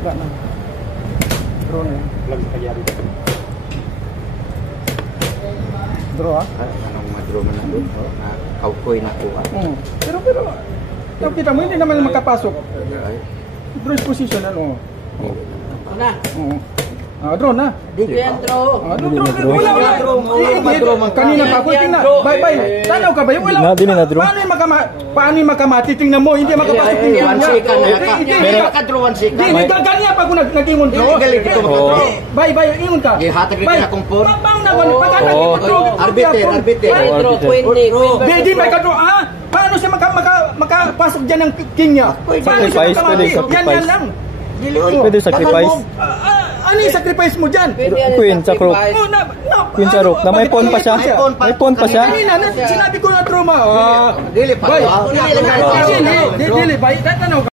Wala na. Draw na. Lang kaya dito. Draw ah? Anong madraw man na doon? Kaukoy na kuha. Pero, kita mo, hindi naman makapasok. Ay. Draw is position, ano? Na. Draw na. Dito yan, draw. Wala. Kanina pa ako, tingnan. Bye. Tanaw ka ba? Wala. Paano yung makamati? Tingnan mo, hindi makapasok. Hindi, 1 second na yata. Pero makadraw 1 second. Hindi, ganyan pa ako nag-ingon draw. Bye, ingon ka. Ihatag rin na kung por. Bang na, pagka Arbiter. Draw, 20. Hindi, may ka-draw. Paano siya makapasok dyan ng king niya? Paano siya makamati? Yan lang. Pwede sacrifice. Ano yung sacrifice mo dyan? Queen sa crook. Queen sa rook. Na may pawn pa siya. May pawn pa siya. Kanina, sinabi ko na trauma. Dili pa. Dili, bay. Tanaw ka.